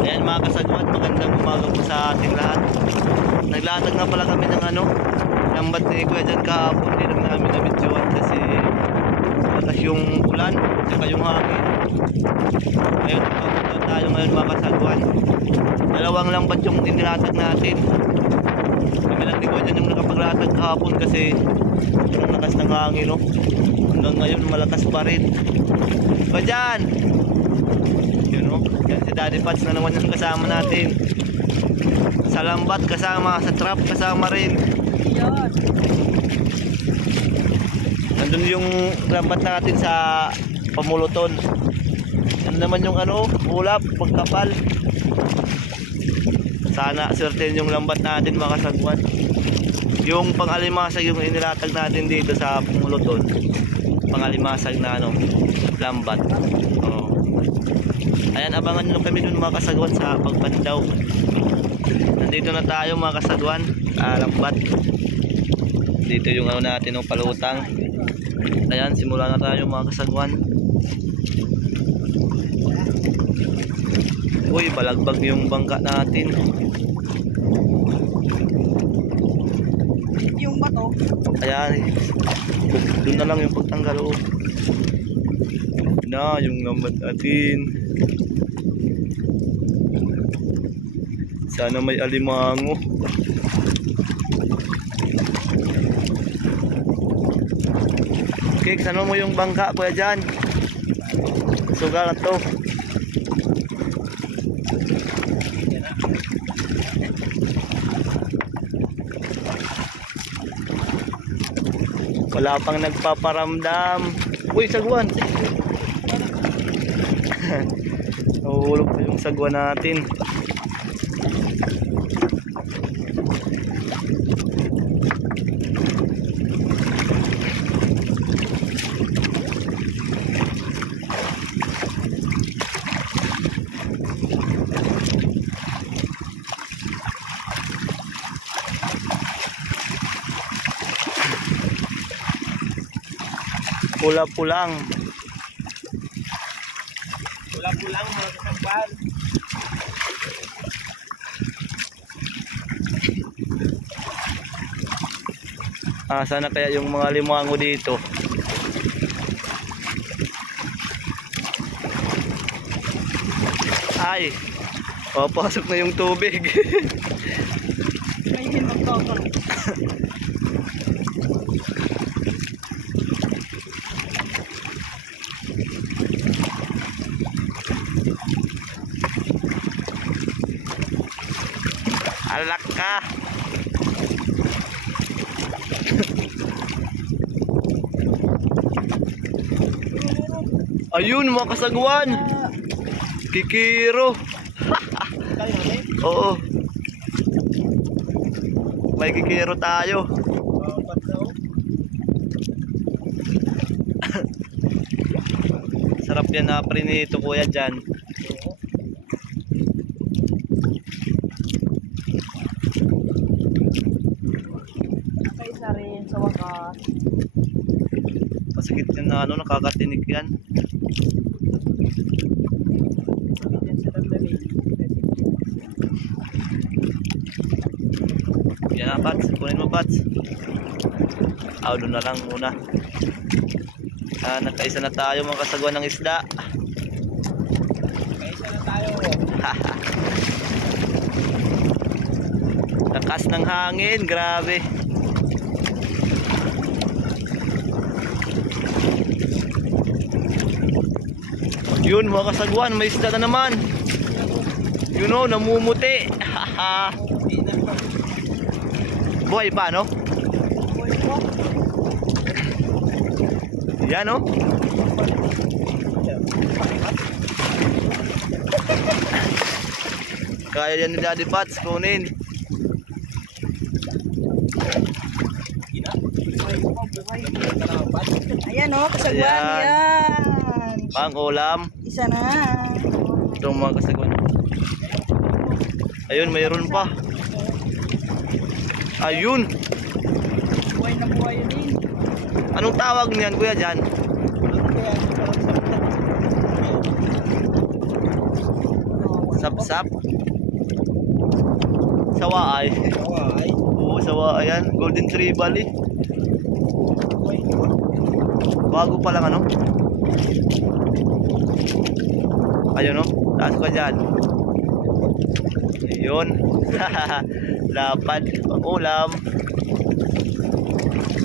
Ayan mga kasagwan, magandang umaga po sa ating lahat. Naglatag na pala kami ng ano, lambat ni Kuya dyan kahapon. Hindi lang namin nabidyoan kasi malakas yung ulan, tsaka yung hangin. Ngayon, pupunta tayo ngayon mga kasagwan. Dalawang lambat yung tinilatag natin. Kami lang ni Kuya dyan yung nakapaglatag kahapon kasi yung lakas ng hangin, no? Hanggang ngayon, malakas pa rin. Kuya dyan! Si Daddy Pats na naman yung kasama natin. Sa lambat kasama, sa trap kasama rin. Yun. Nandun yung lambat natin sa pamuluton. Yan naman yung ano, ulap, pagkapal. Sana certain yung lambat natin makasagwan. Yung pangalimasag yung inilatag natin dito sa pamuluton. Pangalimasag na ano, lambat. Ayan, abangan nyo kami dun mga kasagwan sa pagbandaw. Nandito na tayo mga kasagwan, ah, lambat. Dito yung ano natin, yung palutang. Ayan, simula na tayo mga kasagwan. Uy, balagbag yung bangka natin. Yung bato. Ayan, doon na lang yung pagtanggal oh. Na, yung lambat natin. Sana may alimango. Kik, ano mo yung bangka kuya dyan? Sugal na to. Wala pang nagpaparamdam. Uy, sagwan. Nahuhulog pa yung sagwan natin. Pula-pulang. Pulang-pulang mga kasagwan. Ah, sana kaya yung mga limango dito. Ay. Oh, pasok na yung tubig. May hinog to. Alak ka. Ayun, mga kasagwan. Kikiro. Oo. May kikiro tayo. Sarap yan na prinito kuya dyan. Kaisa rin sa wakas. Masakit yan na ano, nakakatinig yan. Yan na, Pats. Kunin mo, Pats. Ah, na lang muna. Ah, nakaisa na tayo mga kasagwan ng isda. Kaisa na tayo. Lakas ng hangin, grabe. Yun mga kasagwan, may isda na naman. Yun o, namumuti. Buhay pa, no? Yan, no? Kaya yan ni Daddy Pats, kunin. Ayan oh, kasagwan. Yan. Pang ulam. Isa na. Itong mga kasagwan. Ayun, mayroon pa. Ayun. Buhay na buhay yun din. Anong tawag niyan, kuya, dyan? Sap-sap. Sawaay. Kaway. Oo, sawaay yan. Golden Tribal eh. Bago pa lang ano. Ayun no. Taas ko dyan. Ayun. Lapad. Pang ulam.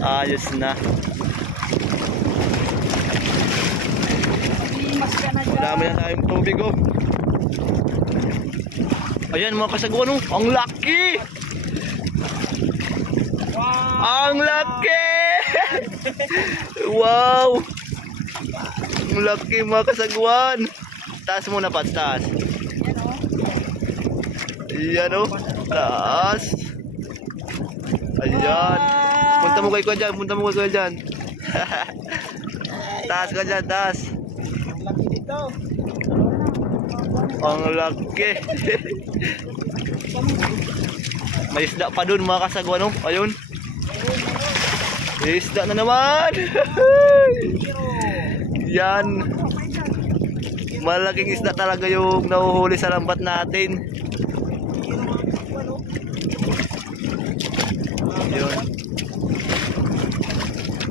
Ayos na. Marami na tayong tubig oh. Ayan mga kasagwan oh. Ang laki! Wow! Ang laki! wow! Ang laki mga kasagwan. Taas muna pa, taas. Yan o. Ayan oh. Taas. Ayan. Punta mo kay kuya dyan. Punta mo kay kuya dyan. taas ka dyan, taas. Ang laki. May isda pa dun mga kasagwan oh. Ayun. Isda na naman. Yan. Malaking isda talaga yung nahuhuli sa lambat natin. Yun.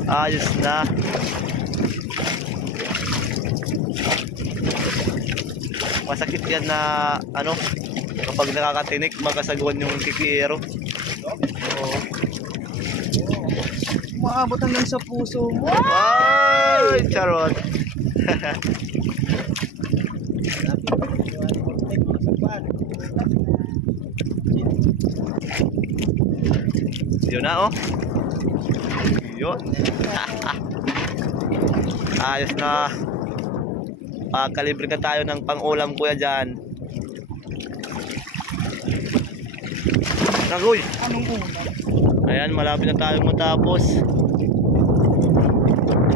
Ayos na. Masakit yan na ano kapag nakakatinik magkasagwan yung kikiero. Oo. Maabot hanggang sa puso mo. Ay, charot. na oh. Yun. Ayos na. Pakalibre ka tayo ng pang-ulam kuya dyan. Nagoy. Anong ulam? Ayan, malapit na tayo matapos.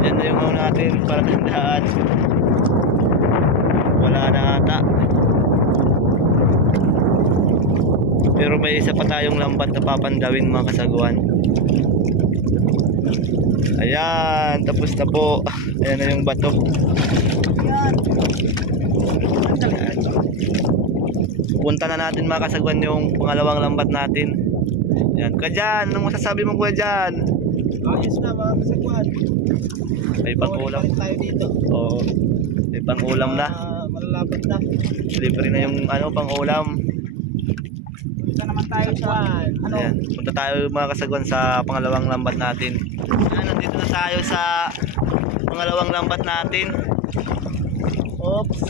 Yan na yung ano natin para tandaan. Wala na ata. Pero may isa pa tayong lambat na papandawin mga kasaguan. Ayan, tapos na po. Ayan na yung bato. Yan. Punta na natin mga kasaguan yung pangalawang lambat natin. Yan, kuya dyan, anong masasabi mo kuya dyan? Ayos na mga kasagwan. May pang-ulam. Oo. May pang-ulam na. Ah, malalapit na. Libre na yung ano, pang-ulam. Punta naman tayo sa ano? Ayan, punta tayo mga kasagwan sa pangalawang lambat natin. Ayan, nandito na tayo sa pangalawang lambat natin. Oops.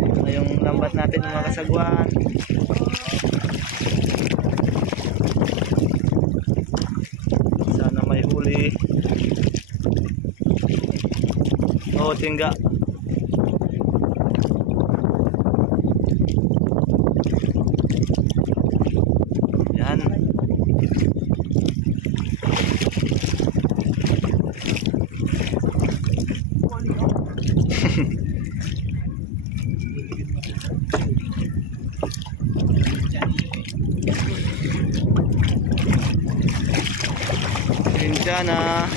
Ito yung lambat natin mga kasagwan. Sana may huli. Oo, tingga. Yan. Pasensya na.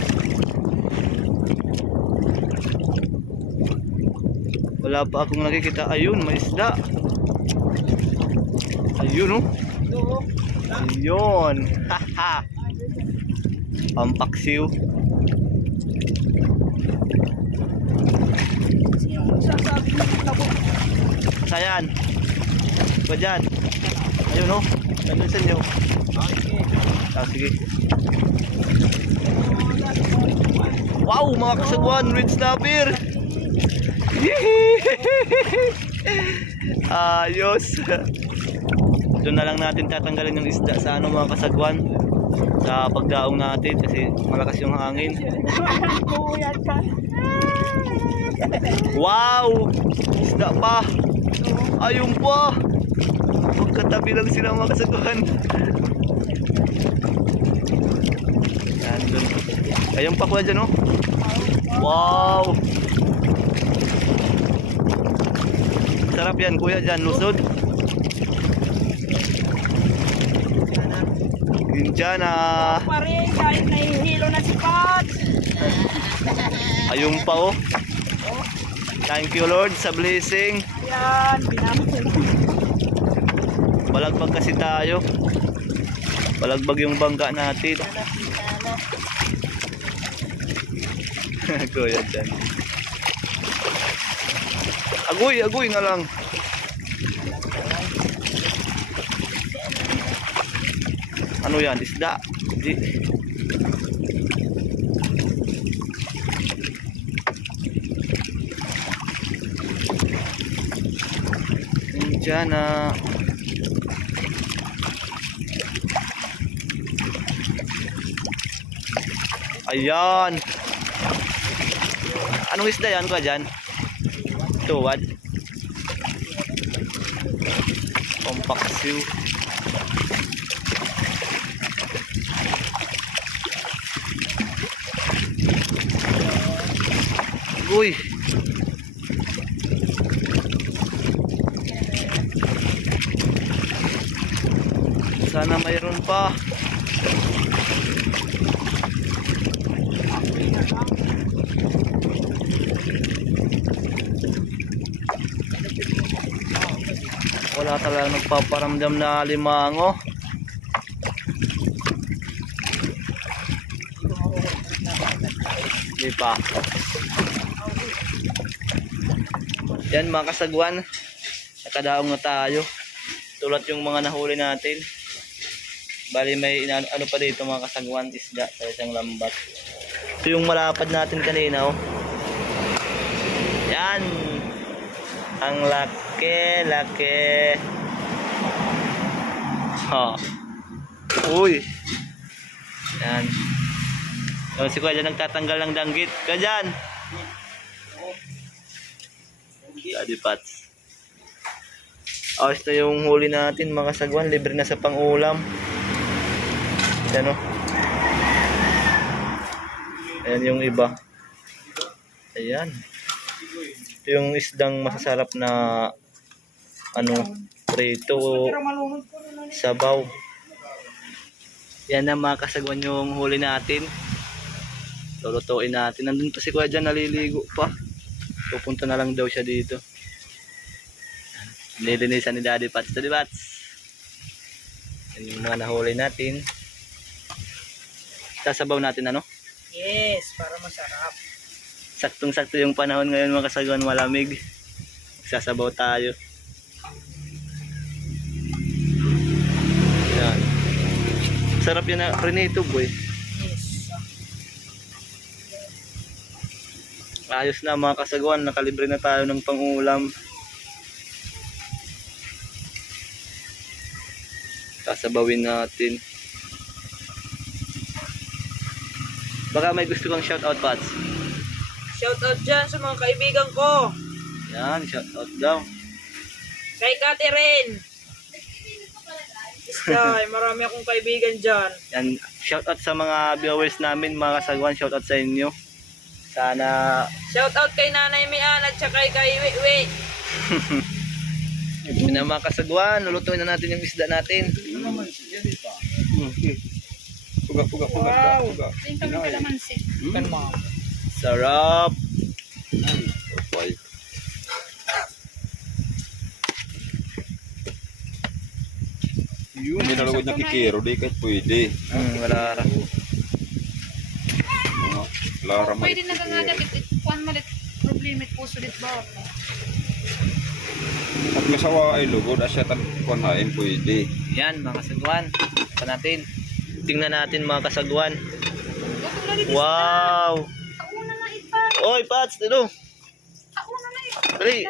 Wala pa akong nakikita. Ayun, may isda. Ayun oh. Oh. Ayun. Haha. Pampaksiw. Labo. Sayan. Ba dyan? Ayun oh. Nandun sa inyo. Ah, sige. Wow, mga kasagwan, red snapper. Ayos. Doon na lang natin tatanggalin yung isda sa ano mga kasagwan. Sa pagdaong natin kasi malakas yung hangin. Wow! Isda pa! Ayun pa! Magkatabi lang sila mga kasagwan. Nandun. Ayun pa kuya dyan oh. Wow! Sarap yan kuya dyan, lusod. Ah. Pa rin, kahit nahihilo na si Pat. Ayun pa oh. Thank you Lord sa blessing. Yan. Balagbag kasi tayo. Balagbag yung bangka natin. Kuya dyan. Agoy, agoy nga lang. Ano yan? Isda? Di. Diyan. Ayan. Anong isda yan ka dyan? Tuwad. Pampaksiw. Uy. Sana mayroon pa. Wala talaga nagpaparamdam na limango. Hindi pa. Yan mga kasagwan. Nakadaong na tayo. Tulad yung mga nahuli natin. Bali may ina- ano pa dito mga kasagwan isda sa isang lambat. Ito yung malapad natin kanina oh. Yan. Ang laki, laki. Ha. Uy. Yan. Oh, si Kuya dyan nagtatanggal ng danggit. Kuya dyan. Daddy Pats. Ayos na yung huli natin mga sagwan. Libre na sa pangulam. Yan o. Ayan yung iba. Ayan. Ito yung isdang masasarap na ano, prito sabaw. Yan na mga kasagwan yung huli natin. Lulutuin natin. Nandun pa si Kuya dyan naliligo pa. Pupunta na lang daw siya dito. Nilinisan ni Daddy Pats. Daddy Pats. Yan yung mga nahuli natin. Sasabaw natin ano? Yes, para masarap. Saktong-sakto yung panahon ngayon mga kasagwan malamig. Sasabaw tayo. Sarap yan na prinito boy. Yes. Ayos na mga kasagwan, nakalibre na tayo ng pangulam. Sasabawin natin. Baka may gusto kang shoutout, Pats. Shout out dyan sa mga kaibigan ko. Yan, shoutout daw. Kay Catherine. Isday, marami akong kaibigan dyan. Yan, shoutout sa mga viewers namin, mga kasagwan, shoutout sa inyo. Sana, Shout out kay Nanay Mian at saka kay Wiwi. yun na mga kasagwan, lulutuin na natin yung isda natin. Puga, puga, puga. Wow. puga. Kan mo. Sarap! Okay. Yun, may nalagod na kikiro, di kahit pwede. Hmm, wala ra. Mga Lara Pwede na nga dapat kuan malit problema it puso dit ba? At masawa ay lugod, asya tan kuan hain pwede. Yan mga kasagwan. Pa natin. Tingnan natin mga kasagwan. Wow! Oy, Pats, ipa. Dali,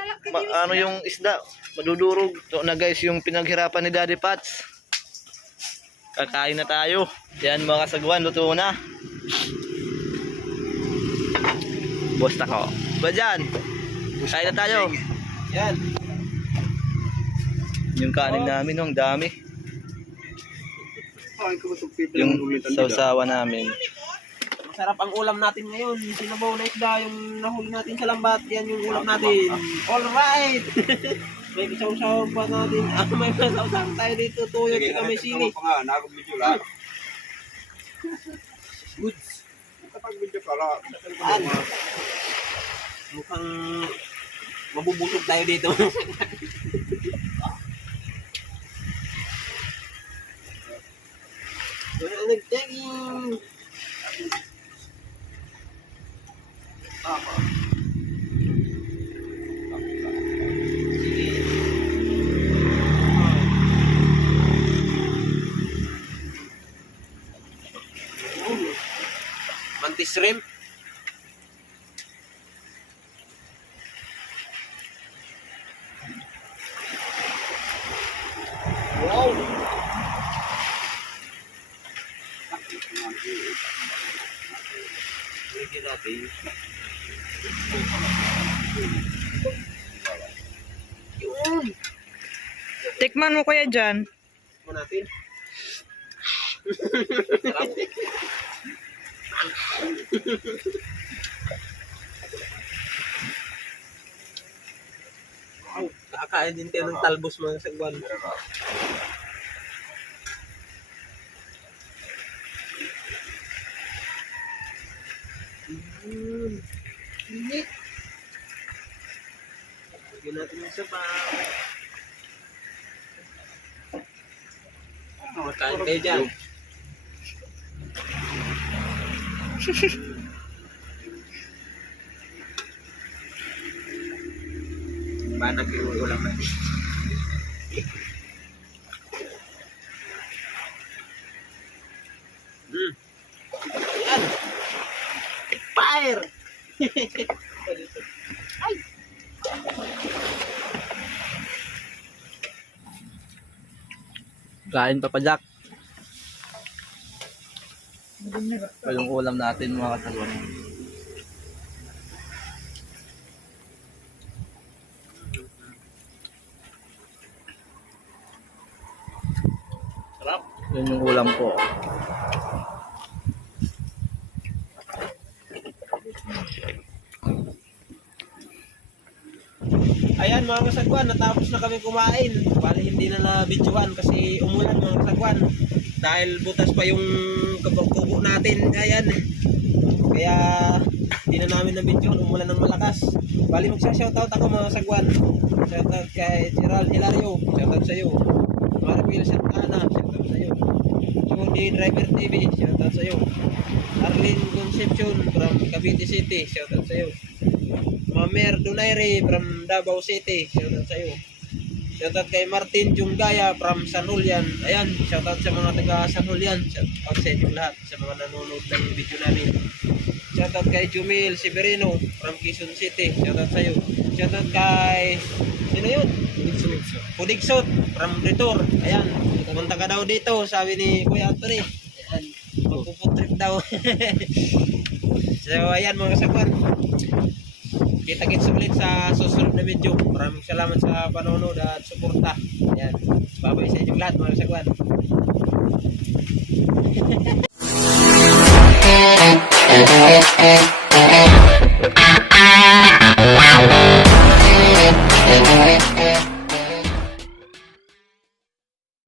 ano yung isda? Madudurog. Ito na guys, yung pinaghirapan ni Daddy Pats. Kakain na tayo. Yan mga kasagwan, luto na. Bosta ko. Ba dyan? Kain na tayo. Yan. Yung kanin namin, oh, ang dami. Yung sausawa namin. Masarap ang ulam natin ngayon. Sinabaw na isda yung nahuli natin sa lambat. Yan yung ulam natin. All right. may isaw-saw pa natin. Ah, may isaw-saw tayo dito. Tuyo at may sili. pa nga, nagog video lang. Goods. Kapag video ka lang. Yan. Mukhang Mabubusog tayo dito. Wala nagtaging. Lagyan natin. Yun! Tikman mo kuya dyan. Mo natin. Sarap. Wow, kakain din tayo ng talbos mga sagwan. Mm. Init. Lagyan natin yung sapa. Makain kayo dyan. Banag yung ulam Kain pa pa Jack. Ito yung ulam natin mga kasalwan. Sarap. Yun yung ulam ko. Ayan mga kasagwan, natapos na kami kumain. Bali hindi na na-videoan kasi umulan mga kasagwan. Dahil butas pa yung kubo natin. Ayan. Kaya hindi na namin na-videoan, umulan ng malakas. Bali magsa-shoutout ako mga kasagwan. Shoutout kay Gerald Hilario. Shoutout sa iyo. Maripil Santana. Shoutout sa iyo. Judy Driver TV. Shoutout sa iyo. Arlene Concepcion from Cavite City. Shoutout sa iyo. Mamer Donaire from Davao City. Shoutout sa iyo. Shoutout kay Martin Junggaya from San Julian. Ayan, shoutout sa mga taga San Julian. Shoutout sa inyo lahat sa mga nanonood ng video namin. Shoutout kay Jumil Severino from Quezon City. Shoutout sa iyo. Shoutout kay Sino yun? Pudigsot from Ritor. Ayan, punta ka daw dito, sabi ni Kuya Anthony. Ayan, magpuputrip daw. so, ayan mga kasakwan kita-kits ulit sa susunod na video. Maraming salamat sa panonood at suporta. Yan. Babay sa inyong lahat mga kasagwan.